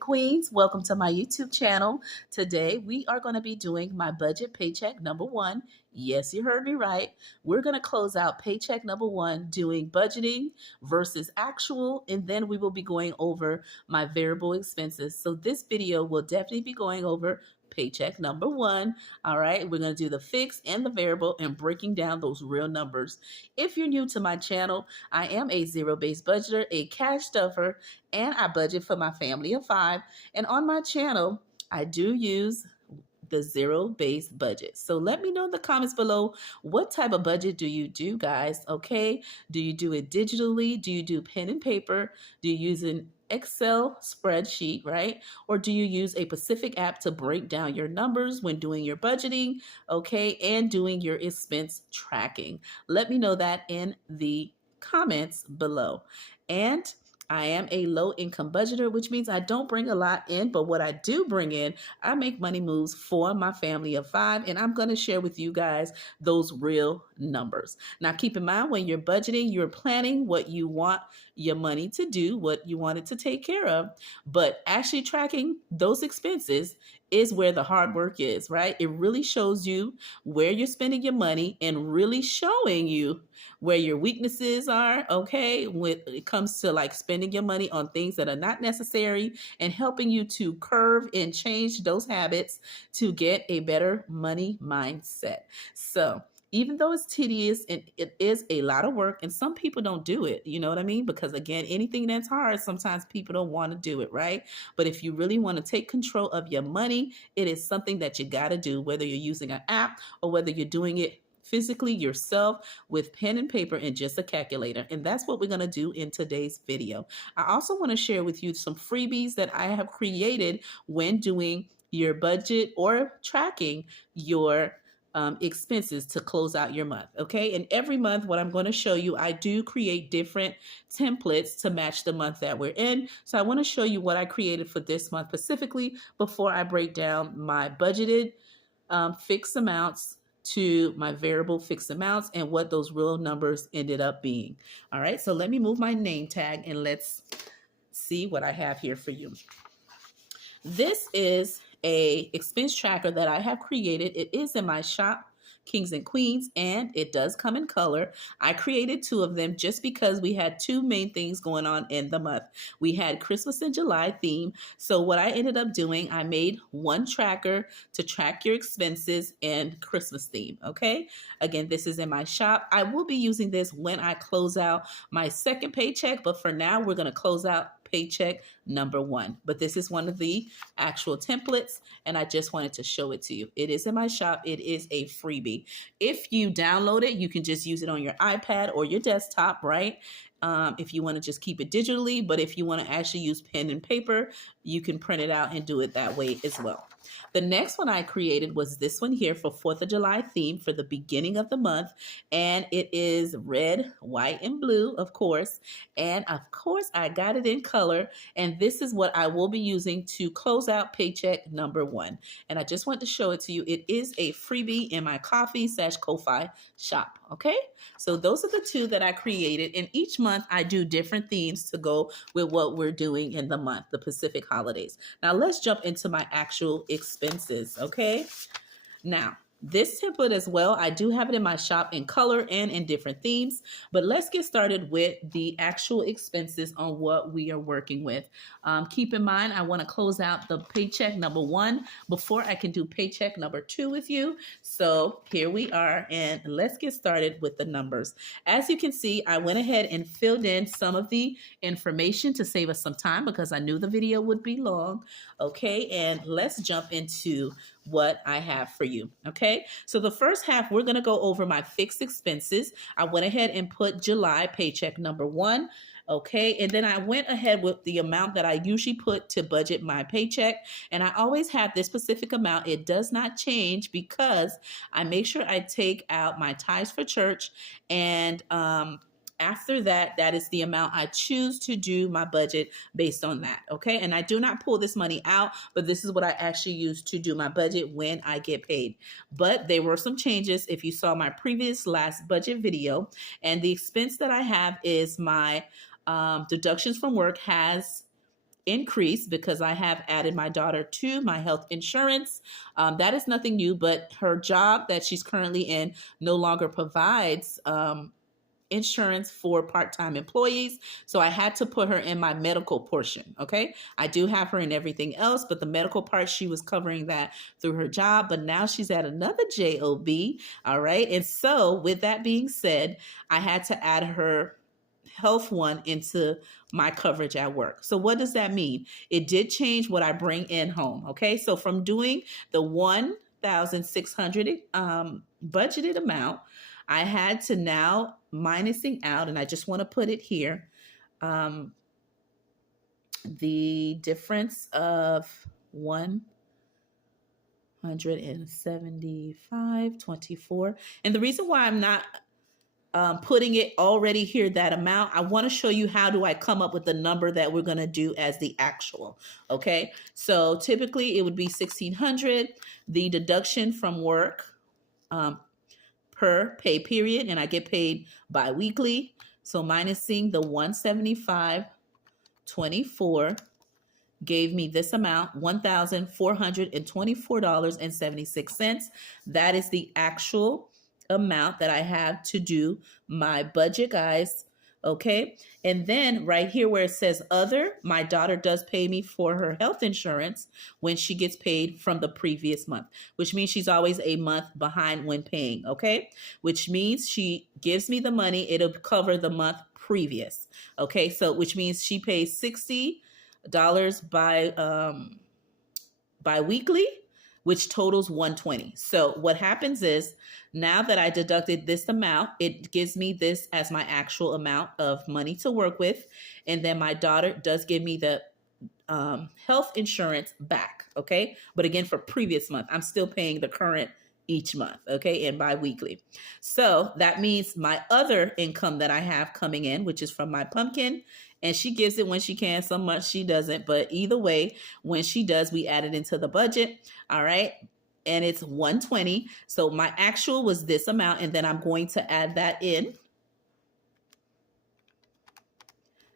Queens, welcome to my YouTube channel. Today we are going to be doing my budget paycheck number one. Yes, you heard me right. We're going to close out paycheck number one doing budgeting versus actual, and then we will be going over my variable expenses. So this video will definitely be going over paycheck number one. All right, we're going to do the fixed and the variable and breaking down those real numbers. If you're new to my channel, I am a zero-based budgeter, a cash stuffer, and I budget for my family of five. And on my channel, I do use the zero-based budget. So let me know in the comments below, what type of budget do you do, guys? Okay, do you do it digitally? Do you do pen and paper? Do you use an Excel spreadsheet, right? Or do you use a Pacific app to break down your numbers when doing your budgeting, okay, and doing your expense tracking? Let me know that in the comments below. And I am a low income budgeter, which means I don't bring a lot in, but what I do bring in, I make money moves for my family of five, and I'm going to share with you guys those real numbers. Now, keep in mind when you're budgeting, you're planning what you want your money to do, what you want it to take care of, but actually tracking those expenses is where the hard work is, right? It really shows you where you're spending your money and really showing you where your weaknesses are, okay, when it comes to like spending your money on things that are not necessary and helping you to curve and change those habits to get a better money mindset. So, even though it's tedious and it is a lot of work, and some people don't do it, you know what I mean? Because again, anything that's hard, sometimes people don't want to do it, right? But if you really want to take control of your money, it is something that you got to do, whether you're using an app or whether you're doing it physically yourself with pen and paper and just a calculator. And that's what we're going to do in today's video. I also want to share with you some freebies that I have created when doing your budget or tracking your expenses to close out your month. Okay. And every month, what I'm going to show you, I do create different templates to match the month that we're in. So I want to show you what I created for this month specifically before I break down my budgeted fixed amounts to my variable fixed amounts and what those real numbers ended up being. All right. So let me move my name tag and let's see what I have here for you. This is a expense tracker that I have created. It is in my shop, Kings and Queens, and it does come in color. I created two of them just because we had two main things going on in the month. We had Christmas and July theme. So what I ended up doing, I made one tracker to track your expenses and Christmas theme. Okay. Again, this is in my shop. I will be using this when I close out my second paycheck, but for now, we're going to close out paycheck number one. But this is one of the actual templates, and I just wanted to show it to you. It is in my shop. It is a freebie. If you download it, you can just use it on your iPad or your desktop, right? If you want to just keep it digitally, but if you want to actually use pen and paper, you can print it out and do it that way as well. The next one I created was this one here for 4th of July theme for the beginning of the month. And it is red, white, and blue, of course. And of course, I got it in color. And this is what I will be using to close out paycheck number one. And I just want to show it to you. It is a freebie in my Ko-fi shop. Okay, so those are the two that I created. And each month I do different themes to go with what we're doing in the month, the Pacific holidays. Now let's jump into my actual expenses. Okay, now this template as well, I do have it in my shop in color and in different themes, but let's get started with the actual expenses on what we are working with. Keep in mind, I want to close out the paycheck number one before I can do paycheck number two with you. So here we are, and let's get started with the numbers. As you can see, I went ahead and filled in some of the information to save us some time because I knew the video would be long. Okay, and let's jump into what I have for you. Okay, so the first half, we're going to go over my fixed expenses. I went ahead and put July paycheck number one. Okay, and then I went ahead with the amount that I usually put to budget my paycheck. And I always have this specific amount. It does not change because I make sure I take out my tithes for church, and after that, that is the amount I choose to do my budget based on that. Okay. And I do not pull this money out, but this is what I actually use to do my budget when I get paid. But there were some changes if you saw my previous last budget video. And the expense that I have is my deductions from work has increase because I have added my daughter to my health insurance. That is nothing new, but her job that she's currently in no longer provides insurance for part-time employees. So I had to put her in my medical portion. Okay. I do have her in everything else, but the medical part, she was covering that through her job, but now she's at another job. All right. And so with that being said, I had to add her health one into my coverage at work. So what does that mean? It did change what I bring in home. Okay. So from doing the 1,600 budgeted amount, I had to now minusing out, and I just want to put it here, the difference of 175.24. And the reason why I'm not putting it already here, that amount, I want to show you how do I come up with the number that we're going to do as the actual. Okay. So typically it would be 1,600, the deduction from work, per pay period, and I get paid bi-weekly. So minusing the 175.24 gave me this amount, $1,424.76. That is the actual amount that I have to do my budget, guys. Okay. And then right here where it says other, my daughter does pay me for her health insurance when she gets paid from the previous month, which means she's always a month behind when paying. Okay. Which means she gives me the money. It'll cover the month previous. Okay. So which means she pays $60 bi-weekly, which totals $120. So what happens is now that I deducted this amount, it gives me this as my actual amount of money to work with. And then my daughter does give me the health insurance back. Okay. But again, for previous month, I'm still paying the current each month. Okay. And bi-weekly. So that means my other income that I have coming in, which is from my pumpkin, and she gives it when she can. Some months she doesn't, but either way, when she does, we add it into the budget. All right. And it's 120. So my actual was this amount, and then I'm going to add that in.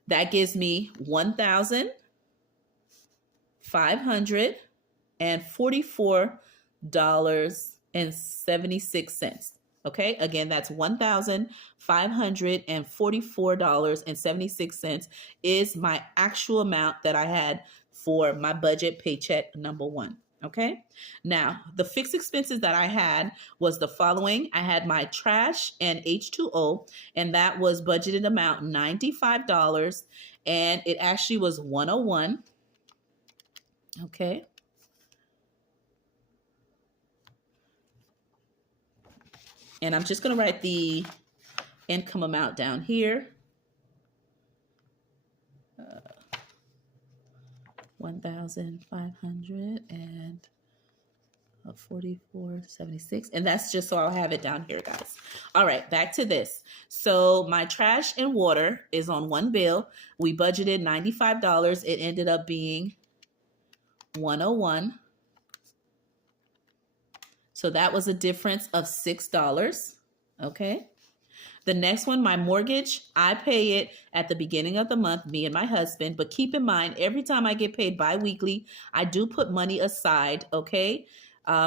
That gives me $1,544.76. Okay, again, that's $1,544.76 is my actual amount that I had for my budget paycheck number one. Okay, now the fixed expenses that I had was the following. I had my trash and H2O, and that was budgeted amount $95, and it actually was $101. Okay. And I'm just going to write the income amount down here. 1,544.76, and that's just so I'll have it down here, guys. All right, back to this. So my trash and water is on one bill. We budgeted $95. It ended up being $101. So that was a difference of $6. Okay. The next one, my mortgage, I pay it at the beginning of the month, me and my husband. But keep in mind, every time I get paid bi-weekly, I do put money aside, okay,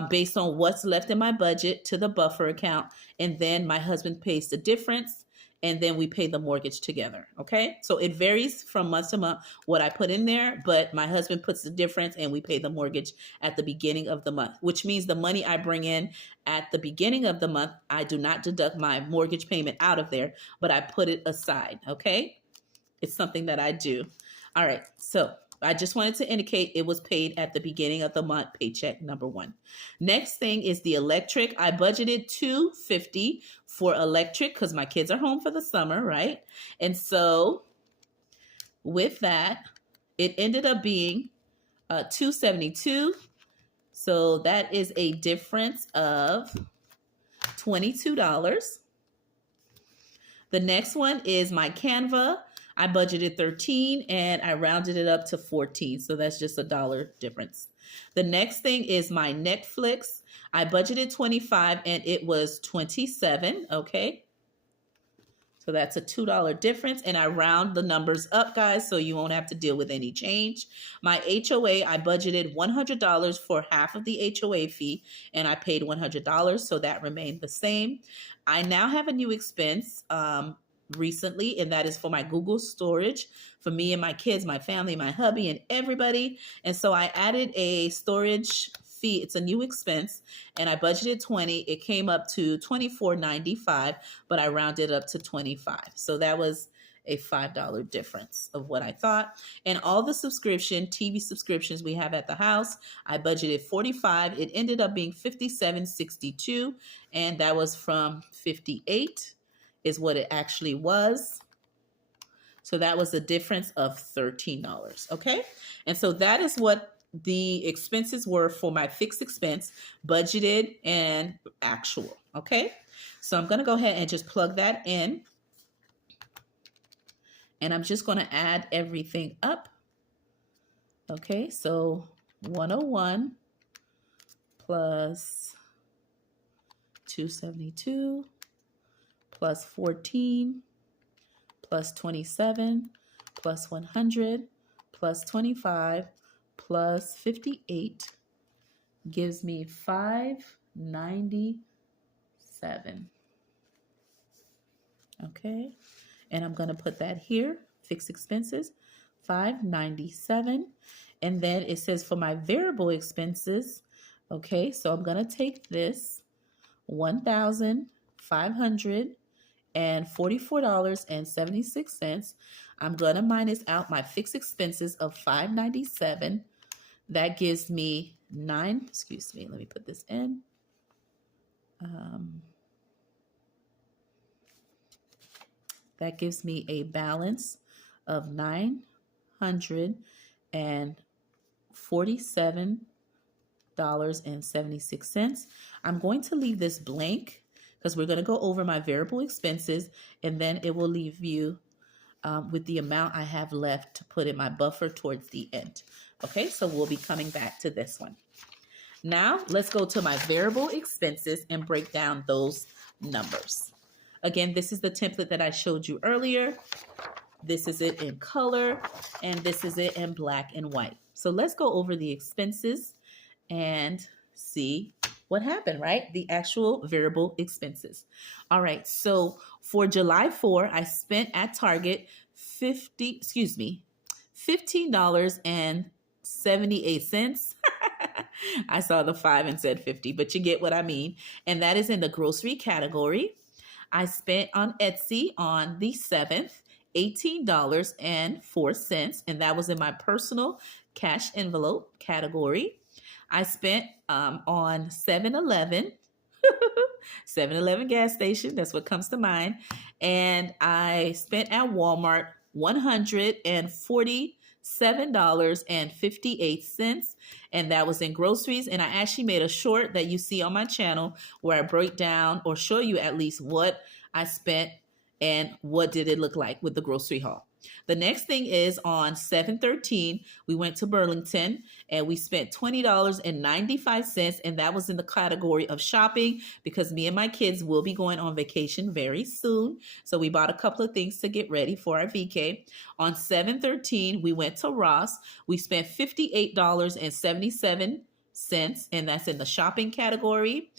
based on what's left in my budget to the buffer account. And then my husband pays the difference, and then we pay the mortgage together, okay? So it varies from month to month what I put in there, but my husband puts the difference, and we pay the mortgage at the beginning of the month, which means the money I bring in at the beginning of the month, I do not deduct my mortgage payment out of there, but I put it aside, okay? It's something that I do. All right, so I just wanted to indicate it was paid at the beginning of the month, paycheck number one. Next thing is the electric. I budgeted $250 for electric because my kids are home for the summer, right? And so with that, it ended up being $272. So that is a difference of $22. The next one is my Canva. I budgeted $13 and I rounded it up to $14. So that's just $1 difference. The next thing is my Netflix. I budgeted $25 and it was $27. Okay. So that's a $2 difference. And I round the numbers up, guys, so you won't have to deal with any change. My HOA, I budgeted $100 for half of the HOA fee, and I paid $100, so that remained the same. I now have a new expense recently, and that is for my Google storage for me and my kids, my family, my hubby, and everybody. And so I added a storage fee. It's a new expense, and I budgeted 20. It came up to $24.95, but I rounded up to 25. So that was a $5 difference of what I thought. And all the TV subscriptions we have at the house, I budgeted 45. It ended up being 57.62, and that was from 58 is what it actually was. So that was a difference of $13, okay? And so that is what the expenses were for my fixed expense, budgeted and actual, okay? So I'm gonna go ahead and just plug that in. And I'm just gonna add everything up. Okay, so 101 plus 272 plus 14 plus 27 plus 100 plus 25 plus 58 gives me 597. Okay, and I'm going to put that here, fixed expenses, 597. And then it says for my variable expenses, okay, so I'm going to take this $1,544.76. I'm going to minus out my fixed expenses of $597. That gives me let me put this in. That gives me a balance of $947.76. I'm going to leave this blank because we're going to go over my variable expenses, and then it will leave you with the amount I have left to put in my buffer towards the end. Okay, so we'll be coming back to this one. Now, let's go to my variable expenses and break down those numbers. Again, this is the template that I showed you earlier. This is it in color, and this is it in black and white. So let's go over the expenses and see what happened, right? The actual variable expenses. All right, so for July 4, I spent at Target $15.78. I saw the 5 and said 50, but you get what I mean. And that is in the grocery category. I spent on Etsy on the 7th, $18.04, and that was in my personal cash envelope category. I spent on 7-Eleven, 7-Eleven gas station, that's what comes to mind, and I spent at Walmart $147.58, and that was in groceries. And I actually made a short that you see on my channel where I break down or show you at least what I spent and what did it look like with the grocery haul. The next thing is on 7/13, we went to Burlington and we spent $20.95, and that was in the category of shopping because me and my kids will be going on vacation very soon. So we bought a couple of things to get ready for our VK. On 7/13, we went to Ross. We spent $58.77, and that's in the shopping category.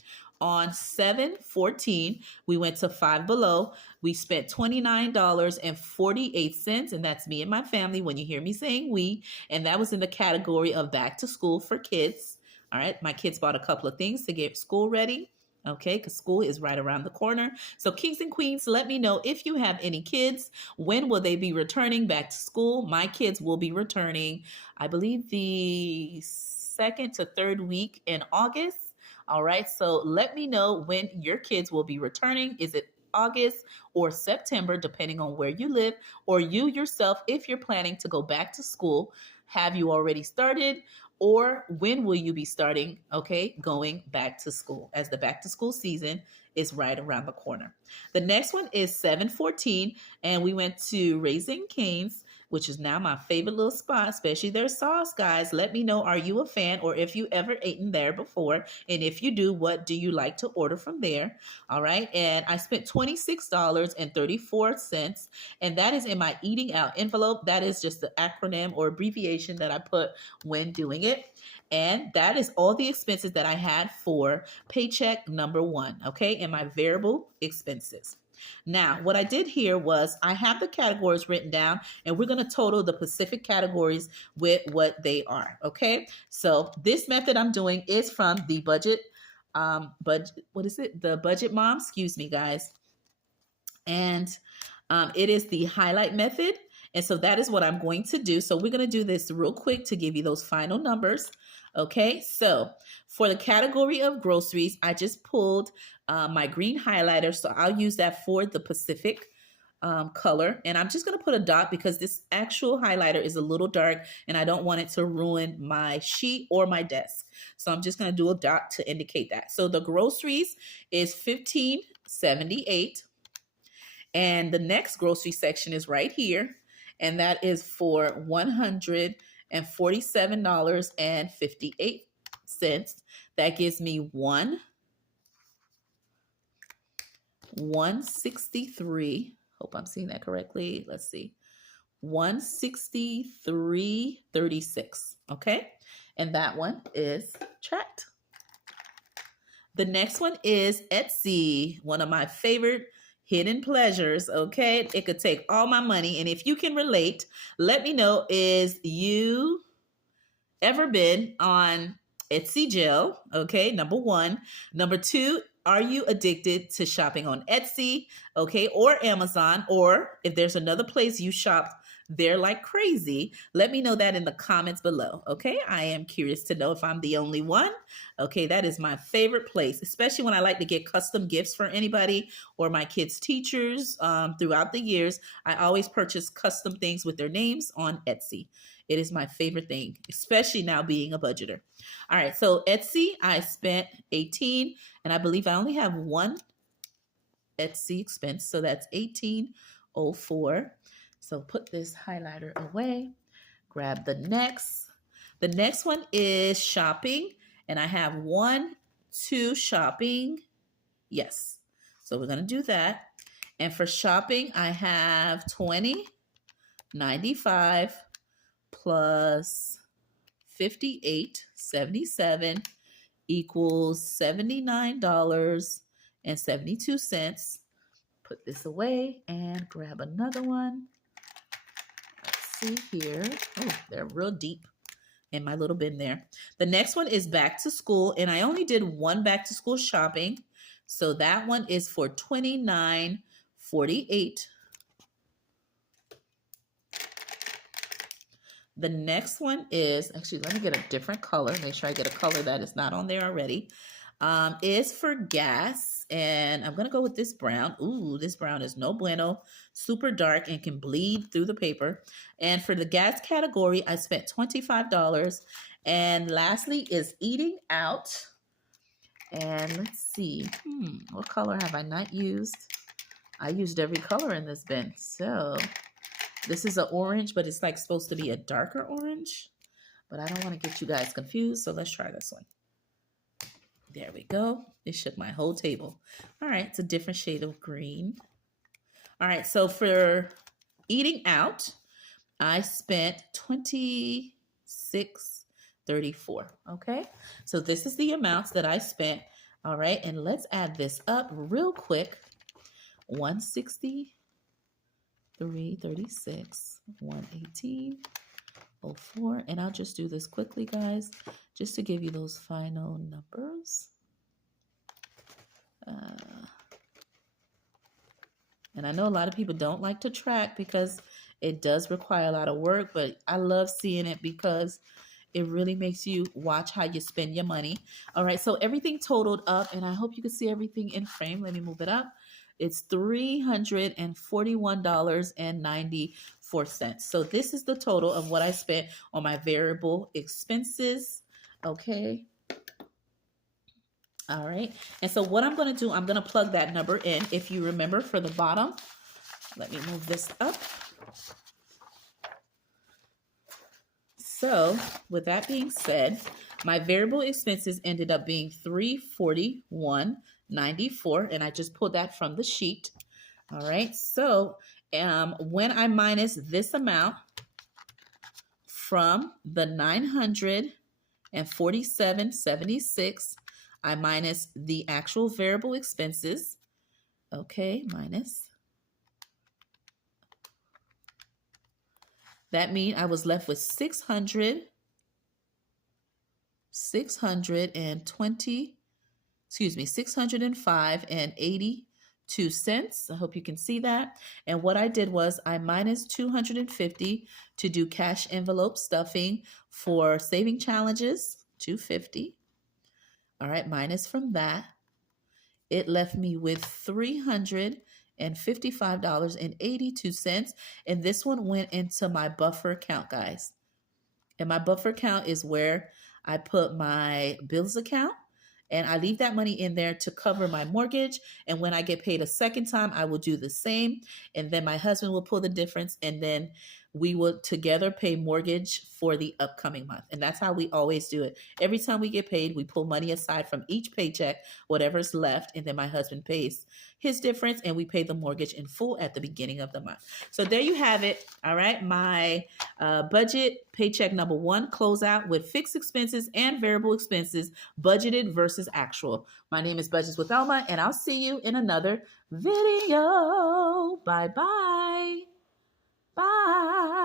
On 7/14, we went to Five Below. We spent $29.48, and that's me and my family when you hear me saying we, and that was in the category of back to school for kids. All right, my kids bought a couple of things to get school ready, okay, because school is right around the corner. So kings and queens, let me know if you have any kids. When will they be returning back to school? My kids will be returning, I believe, the 2nd to 3rd week in August. All right, so let me know when your kids will be returning. Is it August or September, depending on where you live, or you yourself, if you're planning to go back to school, have you already started, or when will you be starting, okay, going back to school, as the back to school season is right around the corner. The next one is 7/14, and we went to Raising Cane's. which is now my favorite little spot, especially their sauce, guys. Let me know, are you a fan, or if you ever eaten there before? And if you do, what do you like to order from there? All right. And I spent $26.34. And that is in my eating out envelope. That is just the acronym or abbreviation that I put when doing it. And that is all the expenses that I had for paycheck number one, okay, and my variable expenses. Now, what I did here was I have the categories written down, and we're going to total the specific categories with what they are, okay? So this method I'm doing is from the budget, what is it? The Budget Mom, excuse me, guys. And it is the highlight method. And so that is what I'm going to do. So we're going to do this real quick to give you those final numbers. Okay, so for the category of groceries, I just pulled my green highlighter. So I'll use that for the Pacific color. And I'm just going to put a dot because this actual highlighter is a little dark and I don't want it to ruin my sheet or my desk. So I'm just going to do a dot to indicate that. So the groceries is $15.78. And the next grocery section is right here. And that is for $147.58. That gives me 163. Hope I'm seeing that correctly. Let's see. 163.36. Okay. And that one is tracked. The next one is Etsy, one of my favorite hidden pleasures, okay? It could take all my money. And if you can relate, let me know, is you ever been on Etsy jail? Okay, number one. Number two, are you addicted to shopping on Etsy, okay, or Amazon, or if there's another place you shop there like crazy? Let me know that in the comments below, okay? I am curious to know if I'm the only one. Okay, that is my favorite place, especially when I like to get custom gifts for anybody or my kids' teachers throughout the years. I always purchase custom things with their names on Etsy. It is my favorite thing, especially now being a budgeter. All right, so Etsy, I spent $18, and I believe I only have one Etsy expense, so that's $18.04. So put this highlighter away, grab the next. The next one is shopping, and I have 1, 2 shopping. Yes, so we're gonna do that. And for shopping, I have $20.95 plus $58.77 equals $79.72. Put this away and grab another one. Let's see here. Oh, they're real deep in my little bin there. The next one is back to school, and I only did one back to school shopping. So that one is for $29.48. The next one is, actually, let me get a different color. Make sure I get a color that is not on there already. Is for gas, and I'm going to go with this brown. Ooh, this brown is no bueno. Super dark and can bleed through the paper. And for the gas category, I spent $25. And lastly is eating out. And let's see. What color have I not used? I used every color in this bin. So this is an orange, but it's like supposed to be a darker orange. But I don't want to get you guys confused, so let's try this one. There we go. It shook my whole table. All right, it's a different shade of green. All right, so for eating out, I spent $26.34. Okay, so this is the amounts that I spent. All right, and let's add this up real quick. 163.36, 118.04, and I'll just do this quickly, guys, just to give you those final numbers. And I know a lot of people don't like to track because it does require a lot of work, but I love seeing it because it really makes you watch how you spend your money. All right, so everything totaled up, and I hope you can see everything in frame. Let me move it up. It's $341.94. So this is the total of what I spent on my variable expenses. Okay. All right. And so what I'm going to do, I'm going to plug that number in. If you remember for the bottom, let me move this up. So with that being said, my variable expenses ended up being $341.94, and I just pulled that from the sheet. All right. So when I minus this amount from the 947.76, I minus the actual variable expenses. Okay, minus. That means I was left with 605 and 82 cents. I hope you can see that. And what I did was I minus 250 to do cash envelope stuffing for saving challenges, 250. All right, minus from that, it left me with $355.82. And this one went into my buffer account, guys. And my buffer account is where I put my bills account, and I leave that money in there to cover my mortgage. And when I get paid a second time, I will do the same. And then my husband will pull the difference, and then we will together pay mortgage for the upcoming month. And that's how we always do it. Every time we get paid, we pull money aside from each paycheck, whatever's left, and then my husband pays his difference, and we pay the mortgage in full at the beginning of the month. So there you have it. All right, my budget paycheck number one, closeout with fixed expenses and variable expenses, budgeted versus actual. My name is Budgets with Elma, and I'll see you in another video. Bye-bye. Bye.